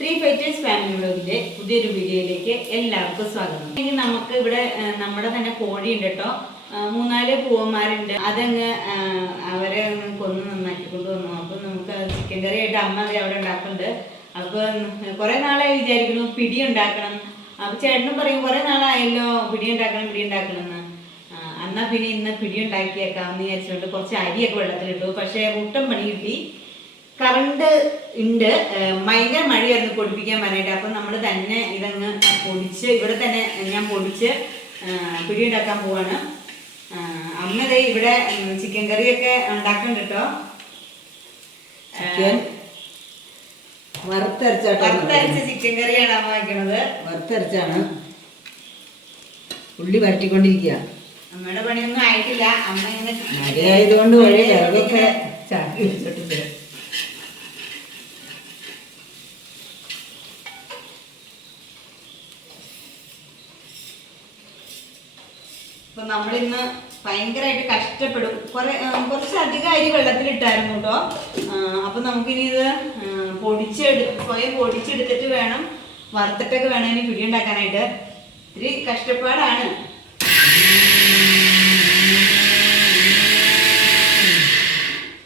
Three fighters family വ്ലോഗിന്റെ പുതിയൊരു വീഡിയോയിലേക്ക് എല്ലാവർക്കും സ്വാഗതം. ഇനി നമുക്ക് ഇവിടെ നമ്മുടെ തന്നെ കോഴി ഉണ്ട് കേട്ടോ. 3-4 പൂവന്മാരുണ്ട്. അതങ്ങ് അവരെ കൊന്ന് നന്നാക്കിക്കൊണ്ട് വന്നു. അപ്പൊ നമുക്ക് ചിക്കൻ കറി ആയിട്ട് അമ്മ അവിടെ ഉണ്ടാക്കുന്നുണ്ട്. അപ്പൊ കുറെ നാളായി വിചാരിക്കുന്നു പിടി ഉണ്ടാക്കണം. അപ്പൊ ചേട്ടനും പറയും കുറെ നാളായല്ലോ പിടി ഉണ്ടാക്കണം എന്ന്. എന്നാ പിന്നെ ഇന്ന് പിടി ഉണ്ടാക്കിയേക്കാമെന്ന് വിചാരിച്ചുകൊണ്ട് കുറച്ച് അരിയൊക്കെ വെള്ളത്തിലിട്ടു. പക്ഷെ മുട്ടം പണി കിട്ടി. കറണ്ട് ഉണ്ട്, ഭയങ്കര മഴയായിരുന്നു പൊടിപ്പിക്കാൻ പറയാനായിട്ട്. അപ്പം നമ്മൾ തന്നെ ഇതങ്ങ് പൊടിച്ച് ഇവിടെ തന്നെ ഞാൻ പൊടിച്ച് പിടി ഉണ്ടാക്കാൻ പോവാണ്. അമ്മ ഇവിടെ ചിക്കൻ കറിയൊക്കെ ഉണ്ടാക്കുന്നുണ്ട് കേട്ടോ. വറുത്തരച്ച ചിക്കൻ കറിയാണ് അമ്മ വയ്ക്കണത്. വറുത്തരച്ചാണ് ഉള്ളി വരട്ടിക്കൊണ്ടിരിക്കുക. അമ്മയുടെ പണിയൊന്നും ആയിട്ടില്ല. അമ്മ ഇങ്ങനെ മഴയായതുകൊണ്ട് വഴി വിറകൊക്കെ ചാക്കി വെച്ചിട്ടുണ്ട്. അപ്പൊ നമ്മളിന്ന് ഭയങ്കരമായിട്ട് കഷ്ടപ്പെടും. കുറച്ചധികം അരി വെള്ളത്തിലിട്ടായിരുന്നു കേട്ടോ. അപ്പൊ നമുക്കിനി ഇത് സ്വയം പൊടിച്ചെടുത്തിട്ട് വേണം, വറുത്തിട്ടൊക്കെ വേണം ഇനി പിടി ഉണ്ടാക്കാനായിട്ട്. ഇത്തിരി കഷ്ടപ്പാടാണ്.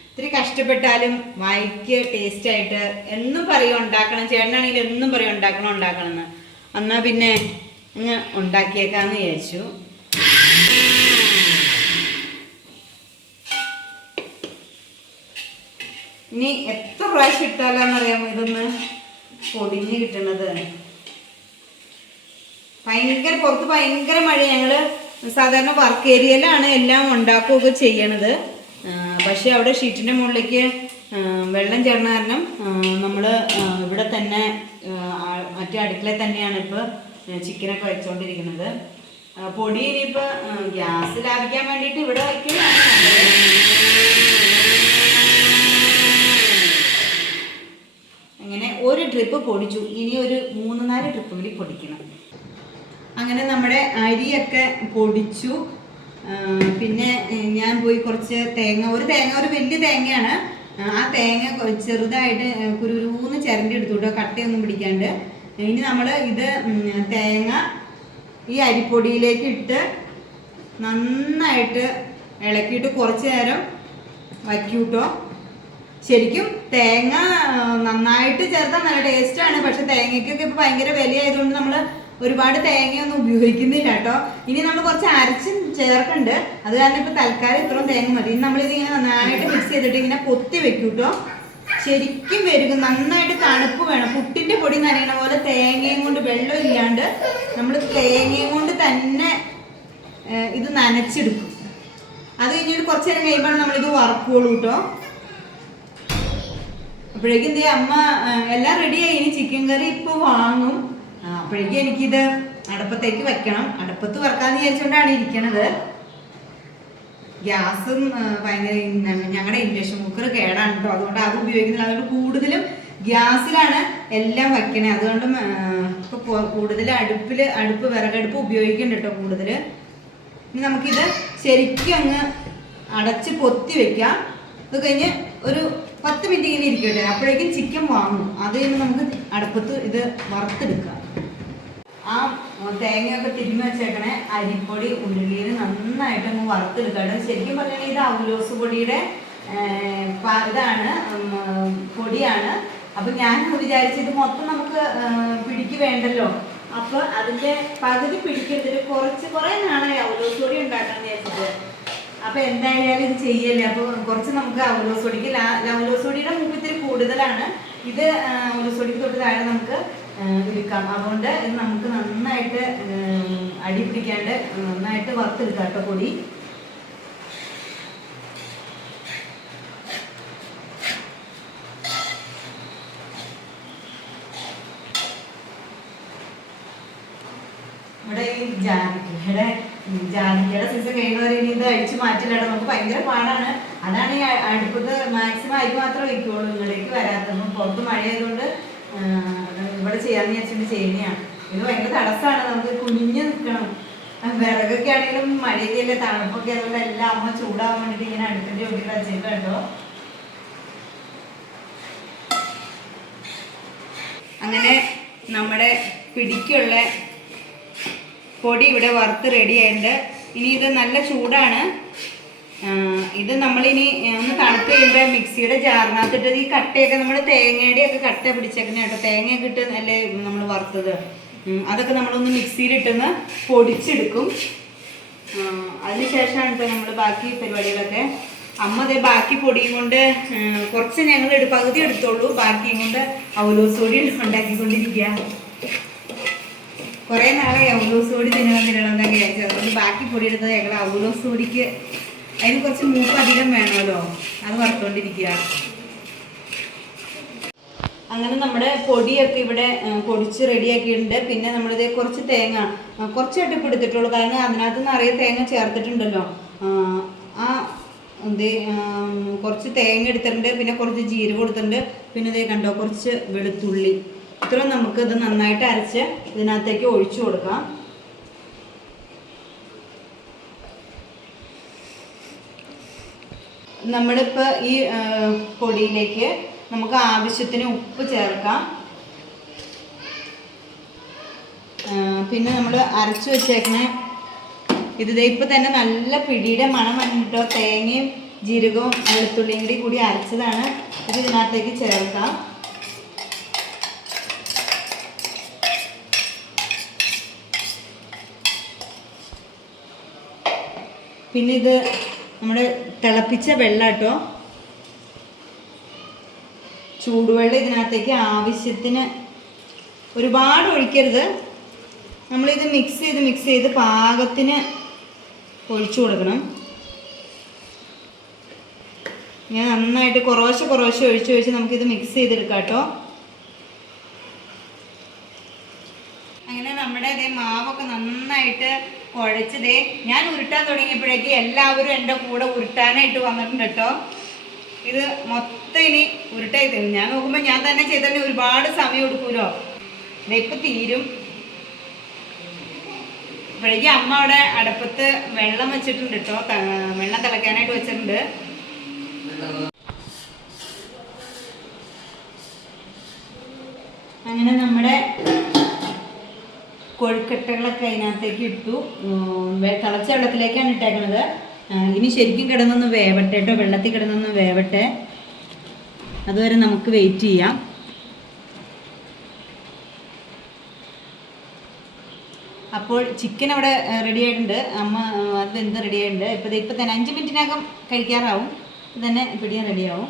ഇത്തിരി കഷ്ടപ്പെട്ടാലും വായിക്ക് ടേസ്റ്റ് ആയിട്ട് എന്നും പറയും ഉണ്ടാക്കണം. ചേട്ടനാണെങ്കിൽ എന്നും പറയും ഉണ്ടാക്കണം എന്ന്. എന്നാ പിന്നെ ഇങ്ങ് ഉണ്ടാക്കിയേക്കാന്ന് വിചാരിച്ചു. ഇനി എത്ര പ്രാവശ്യം ഇട്ടാലാന്നറിയാമോ ഇതൊന്ന് പൊടിഞ്ഞ് കിട്ടണത്. പുറത്ത് ഭയങ്കര മഴ. ഞങ്ങള് സാധാരണ വർക്ക് ഏരിയയിലാണ് എല്ലാം ഉണ്ടാക്കുകയൊക്കെ ചെയ്യണത്. പക്ഷെ അവിടെ ഷീറ്റിന്റെ മുകളിലേക്ക് വെള്ളം ചേർന്ന കാരണം നമ്മൾ ഇവിടെ തന്നെ മറ്റേ അടുക്കളയിൽ തന്നെയാണ് ഇപ്പൊ ചിക്കനൊക്കെ വെച്ചോണ്ടിരിക്കുന്നത്. പൊടി ഇനിയിപ്പോ ഗ്യാസ് ലാഭിക്കാൻ വേണ്ടിയിട്ട് ഇവിടെ വയ്ക്കുന്നതാണ് നല്ലത്. അങ്ങനെ ഒരു ട്രിപ്പ് പൊടിച്ചു. ഇനി ഒരു 3-4 ട്രിപ്പ് കൂടി പൊടിക്കണം. അങ്ങനെ നമ്മുടെ അരിയൊക്കെ പൊടിച്ചു. പിന്നെ ഞാൻ പോയി കുറച്ച് ഒരു വലിയ തേങ്ങയാണ്. ആ തേങ്ങ ചെറുതായിട്ട് കുരുന്ന് ചിരണ്ടി എടുത്തു കേട്ടോ, കട്ടയൊന്നും പിടിക്കാണ്ട്. ഇനി നമ്മൾ ഇത് തേങ്ങ ഈ അരിപ്പൊടിയിലേക്ക് ഇട്ട് നന്നായിട്ട് ഇളക്കിയിട്ട് കുറച്ച് നേരം വയ്ക്കൂട്ടോ. ശരിക്കും തേങ്ങ നന്നായിട്ട് ചേർത്താൽ നല്ല ടേസ്റ്റാണ്. പക്ഷെ തേങ്ങയ്ക്കൊക്കെ ഇപ്പം ഭയങ്കര വിലയായതുകൊണ്ട് നമ്മൾ ഒരുപാട് തേങ്ങയൊന്നും ഉപയോഗിക്കുന്നില്ല കേട്ടോ. ഇനി നമ്മൾ കുറച്ച് അരച്ച് ചേർക്കുന്നുണ്ട്. അത് കാരണം ഇപ്പം തൽക്കാലം ഇത്രയും തേങ്ങ മതി. ഇനി നമ്മളിതിങ്ങനെ നന്നായിട്ട് മിക്സ് ചെയ്തിട്ട് ഇങ്ങനെ പൊത്തി വെക്കൂട്ടോ. ശരിക്കും വരും. നന്നായിട്ട് തണുപ്പ് വേണം. പുട്ടിൻ്റെ പൊടി നനയണ പോലെ തേങ്ങയും കൊണ്ട്, വെള്ളം ഇല്ലാണ്ട് നമ്മൾ തേങ്ങയും കൊണ്ട് തന്നെ ഇത് നനച്ചെടുക്കും. അത് കഴിഞ്ഞിട്ട് കുറച്ച് നേരം കഴിയുമ്പോൾ നമ്മളിത് വറക്കുള്ളൂ കേട്ടോ. അപ്പോഴേക്കും എന്തേ അമ്മ എല്ലാം റെഡിയായി. ഇനി ചിക്കൻ കറി ഇപ്പോൾ വാങ്ങും. അപ്പോഴേക്കും എനിക്കിത് അടുപ്പത്തേക്ക് വെക്കണം. അടുപ്പത്ത് വറക്കാന്ന് വിചാരിച്ചുകൊണ്ടാണ് ഇരിക്കണത്. ഗ്യാസും ഭയങ്കര ഞങ്ങളുടെ ഇൻഡക്ഷൻ കുക്കർ കേടാണ് കേട്ടോ. അതുകൊണ്ട് അത് ഉപയോഗിക്കുന്നില്ല. അതുകൊണ്ട് കൂടുതലും ഗ്യാസിലാണ് എല്ലാം വയ്ക്കണേ. അതുകൊണ്ടും ഇപ്പോൾ കൂടുതൽ വിറകടുപ്പ് ഉപയോഗിക്കുന്നുണ്ട് കേട്ടോ കൂടുതൽ. ഇനി നമുക്കിത് ശരിക്കും അങ്ങ് അടച്ച് പൊത്തി വെക്കാം. അത് കഴിഞ്ഞ് ഒരു 10 മിനിറ്റ് ഇങ്ങനെ ഇരിക്കട്ടെ. അപ്പോഴേക്കും ചിക്കൻ വാങ്ങും. അത് കഴിഞ്ഞ് നമുക്ക് അടുപ്പത്ത് ഇത് വറുത്തെടുക്കാം. ആ തേങ്ങയൊക്കെ തിരുമ്മി വെച്ചേക്കണേ അരിപ്പൊടി ഉള്ളിയിൽ നന്നായിട്ട് അങ്ങ് വറുത്തെടുക്കാം. ശരിക്കും പറഞ്ഞാൽ ഇത് അവലോസ് പൊടിയുടെ ഇതാണ്, പൊടിയാണ്. അപ്പം ഞാൻ വിചാരിച്ചത് മൊത്തം നമുക്ക് പിടിക്ക് വേണ്ടല്ലോ. അപ്പോൾ അതിൻ്റെ പകുതി പിടിക്കെടുത്തിട്ട് കുറേ നാളായി അവലോസ് പൊടി ഉണ്ടാക്കാൻ വിചാരിച്ചിട്ട്. അപ്പോൾ എന്തായാലും ഇത് ചെയ്യല്ലേ. അപ്പോൾ കുറച്ച് നമുക്ക് അവലോസ് പൊടിക്ക് അവലോസ് പൊടിയുടെ മൂപ്പ് ഇത്തിരി കൂടുതലാണ്. ഇത് അവലോസ് പൊടിക്ക് തൊട്ട് താഴെ നമുക്ക് എടുക്കാം. അതുകൊണ്ട് ഇത് നമുക്ക് നന്നായിട്ട് അടി പിടിക്കാണ്ട് നന്നായിട്ട് വറുത്തെടുക്കാം കേട്ടോ പൊടി. ഇവിടെ ഈ ജാതിക്കയുടെ സീസൺ കഴിയുന്നവരെ ഇനി ഇത് അഴിച്ചു മാറ്റില്ല. നമുക്ക് ഭയങ്കര പാടാണ്. അതാണ് ഈ അടുപ്പത്ത് മാക്സിമം അരി മാത്രമേ വയ്ക്കുള്ളൂ. ഇങ്ങോട്ടേക്ക് വരാത്തത്. പുറത്ത് മഴയായതുകൊണ്ട് ഇവിടെ ചെയ്യാന്ന് വിചാരിച്ചിട്ട് ചെയ്യുന്നതാണ്. ഇത് ഭയങ്കര തടസ്സമാണ്. നമുക്ക് കുഞ്ഞ് നിൽക്കണം. വിറകൊക്കെ ആണെങ്കിലും മഴയൊക്കെ അല്ലേ, തണുപ്പൊക്കെ. അതുകൊണ്ട് എല്ലാം അമ്മ ചൂടാവാൻ വേണ്ടിയിട്ട് ഇങ്ങനെ അടുപ്പിൻ്റെ ചോട്ടിൽ വെച്ചിട്ട് കേട്ടോ. അങ്ങനെ നമ്മുടെ പിടിക്കുള്ള പൊടി ഇവിടെ വറുത്ത് റെഡി ആയിട്ടുണ്ട്. ഇനി ഇത് നല്ല ചൂടാണ്. ഇത് നമ്മളിനി ഒന്ന് തണുത്ത് കഴിയുമ്പോൾ മിക്സിയുടെ ജാറിനകത്തിട്ട് ഈ കട്ടയൊക്കെ നമ്മൾ തേങ്ങയുടെയൊക്കെ കട്ട പിടിച്ചേക്കുന്ന കേട്ടോ, തേങ്ങയൊക്കെ ഇട്ട് അല്ലേ നമ്മൾ വറുത്തത്, അതൊക്കെ നമ്മളൊന്ന് മിക്സിയിലിട്ടൊന്ന് പൊടിച്ചെടുക്കും. അതിനുശേഷമാണ് ഇപ്പോൾ നമ്മൾ ബാക്കി പരിപാടികളൊക്കെ. അമ്മ അതേ ബാക്കി പൊടിയും കൊണ്ട് കുറച്ച് ഞങ്ങൾ പകുതി എടുത്തോളൂ, ബാക്കിയും കൊണ്ട് അവലോസ് പൊടി ഉണ്ടാക്കിക്കൊണ്ടിരിക്കുക. കുറേ നാളെ അവലോസ് പൊടി തിന്നണമെന്നൊക്കെ വിചാരിച്ചത്, അതുകൊണ്ട് ബാക്കി പൊടി എടുത്തത് ഞങ്ങൾ അവലോസ് പൊടിക്ക് അതിന് കുറച്ച് മൂപ്പ് അധികം വേണമല്ലോ, അത് വറുത്തോണ്ടിരിക്കുക. അങ്ങനെ നമ്മുടെ പൊടിയൊക്കെ ഇവിടെ പൊടിച്ച് റെഡിയാക്കിയിട്ടുണ്ട്. പിന്നെ നമ്മളിത് കുറച്ച് തേങ്ങ കുറച്ചായിട്ട് ഇപ്പോൾ എടുത്തിട്ടുള്ളൂ, കാരണം അതിനകത്ത് നിറയെ തേങ്ങ ചേർത്തിട്ടുണ്ടല്ലോ. കുറച്ച് തേങ്ങ എടുത്തിട്ടുണ്ട്, പിന്നെ കുറച്ച് ജീരകം എടുത്തിട്ടുണ്ട്, പിന്നെ ഇതേ കണ്ടോ കുറച്ച് വെളുത്തുള്ളി. ഇത്രയും നമുക്ക് ഇത് നന്നായിട്ട് അരച്ച് ഇതിനകത്തേക്ക് ഒഴിച്ചു കൊടുക്കാം. നമ്മളിപ്പോൾ ഈ പൊടിയിലേക്ക് നമുക്ക് ആവശ്യത്തിന് ഉപ്പ് ചേർക്കാം. പിന്നെ നമ്മൾ അരച്ചു വെച്ചേക്കണ ഇത് ഇപ്പം തന്നെ നല്ല പിടിയുടെ മണം വന്നിട്ടോ, തേങ്ങയും ജീരകവും വെളുത്തുള്ളിയും കൂടി അരച്ചതാണ്. ഇത് ഇതിനകത്തേക്ക് ചേർക്കാം. പിന്നെ ഇത് നമ്മുടെ തിളപ്പിച്ച വെള്ളം കേട്ടോ, ചൂടുവെള്ളം ഇതിനകത്തേക്ക് ആവശ്യത്തിന്, ഒരുപാട് ഒഴിക്കരുത്. നമ്മളിത് മിക്സ് ചെയ്ത് പാകത്തിന് ഒഴിച്ചു കൊടുക്കണം. ഞാൻ നന്നായിട്ട് കുറേശ്ശെ ഒഴിച്ച് നമുക്കിത് മിക്സ് ചെയ്തെടുക്കാം കേട്ടോ. അങ്ങനെ നമ്മുടെ അതേ മാവൊക്കെ നന്നായിട്ട് കുഴച്ചതേ ഞാൻ ഉരുട്ടാൻ തുടങ്ങിയപ്പോഴേക്ക് എല്ലാവരും എൻ്റെ കൂടെ ഉരുട്ടാനായിട്ട് വന്നിട്ടുണ്ട് കേട്ടോ. ഇത് മൊത്തം ഇനി ഉരുട്ടായി തരും. ഞാൻ നോക്കുമ്പോൾ ഞാൻ തന്നെ ചെയ്താൽ ഒരുപാട് സമയം എടുക്കുമല്ലോ. ഇതിപ്പോൾ തീരും. ഇപ്പോഴേക്കും അമ്മ അവിടെ അടുപ്പത്ത് വെള്ളം വെച്ചിട്ടുണ്ട് കേട്ടോ, വെള്ളം തിളയ്ക്കാനായിട്ട് വെച്ചിട്ടുണ്ട്. അങ്ങനെ നമ്മുടെ കൊഴുക്കട്ടകളൊക്കെ അതിനകത്തേക്ക് ഇട്ടു. തിളച്ച വെള്ളത്തിലേക്കാണ് ഇട്ടേക്കുന്നത്. ഇനി ശരിക്കും കിടന്നൊന്ന് വേവട്ടെ കേട്ടോ, വെള്ളത്തിൽ കിടന്നൊന്ന് വേവട്ടെ. അതുവരെ നമുക്ക് വെയിറ്റ് ചെയ്യാം. അപ്പോൾ ചിക്കൻ അവിടെ റെഡി ആയിട്ടുണ്ട്. അമ്മ അത് വെന്ത് റെഡി ആയിട്ടുണ്ട്. ഇപ്പം തന്നെ 5 മിനിറ്റിനകം കഴിക്കാറാവും. തന്നെ പിടിയാൻ റെഡിയാവും.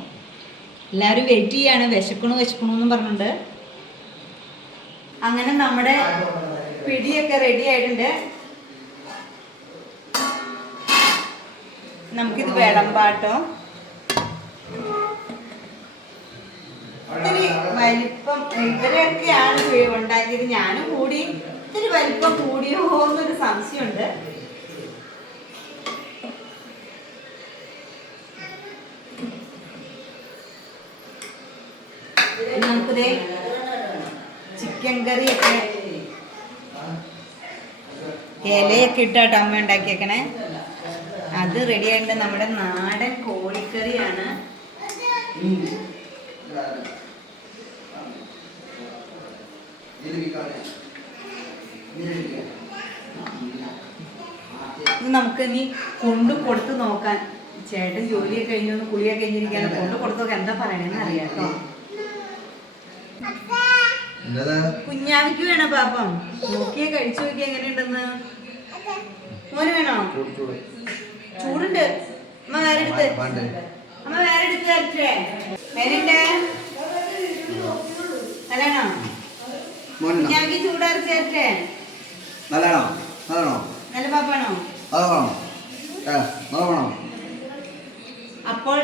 എല്ലാവരും വെയിറ്റ് ചെയ്യാണ്, വിശക്കണമെന്നും പറഞ്ഞിട്ടുണ്ട്. അങ്ങനെ നമ്മുടെ പിടിയൊക്കെ റെഡി ആയിട്ടുണ്ട്. നമുക്കിത് വിളമ്പാട്ടോ. ഇത്തിരി വലിപ്പം ഇവരൊക്കെയാണ് ഉണ്ടാക്കിയത്, ഞാനും കൂടി ഇത്തിരി വലിപ്പം കൂടിയോ എന്നൊരു സംശയമുണ്ട്. നമുക്കിതേ ചിക്കൻ കറിയൊക്കെ ഇലയൊക്കെ ഇട്ടാട്ടോ അമ്മ ഉണ്ടാക്കിയേക്കണേ. അത് റെഡി ആയിട്ട് നമ്മുടെ നാടൻ കോഴിക്കറിയാണ്. ഇത് നമുക്ക് ഇനി കൊണ്ടു കൊടുത്ത് നോക്കാൻ. ചേട്ടൻ ജോലിയൊക്കെ കഴിഞ്ഞൊന്ന് കുളിയൊക്കെ കഴിഞ്ഞിരിക്കാൻ കൊണ്ടു കൊടുത്ത് നോക്കാൻ എന്താ പറയണേന്ന് അറിയാം കേട്ടോ. കുഞ്ഞാവിക്ക് വേണോ പാപ്പം? നോക്കിയേ കഴിച്ചു നോക്കിയാ എങ്ങനെയുണ്ടെന്ന്. മോന് വേണോ? ചൂടുണ്ട്. അമ്മ വേറെ എടുത്ത് തരട്ടെ? വേറെ നല്ലതാണോ? കുഞ്ഞാവിക്ക് ചൂടരച്ച് തരട്ടെ? നല്ല പാപ്പാണോ? അപ്പോൾ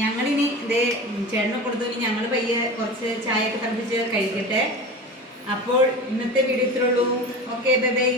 ഞങ്ങളിനി ഇതേ ചേട്ടനെ കൊടുത്തു. ഇനി ഞങ്ങൾ പയ്യെ കുറച്ച് ചായയൊക്കെ തണുപ്പിച്ച് കഴിക്കട്ടെ. അപ്പോൾ ഇന്നത്തെ വീഡിയോ ഇത്രേ ഉള്ളൂ. Okay, bye bye.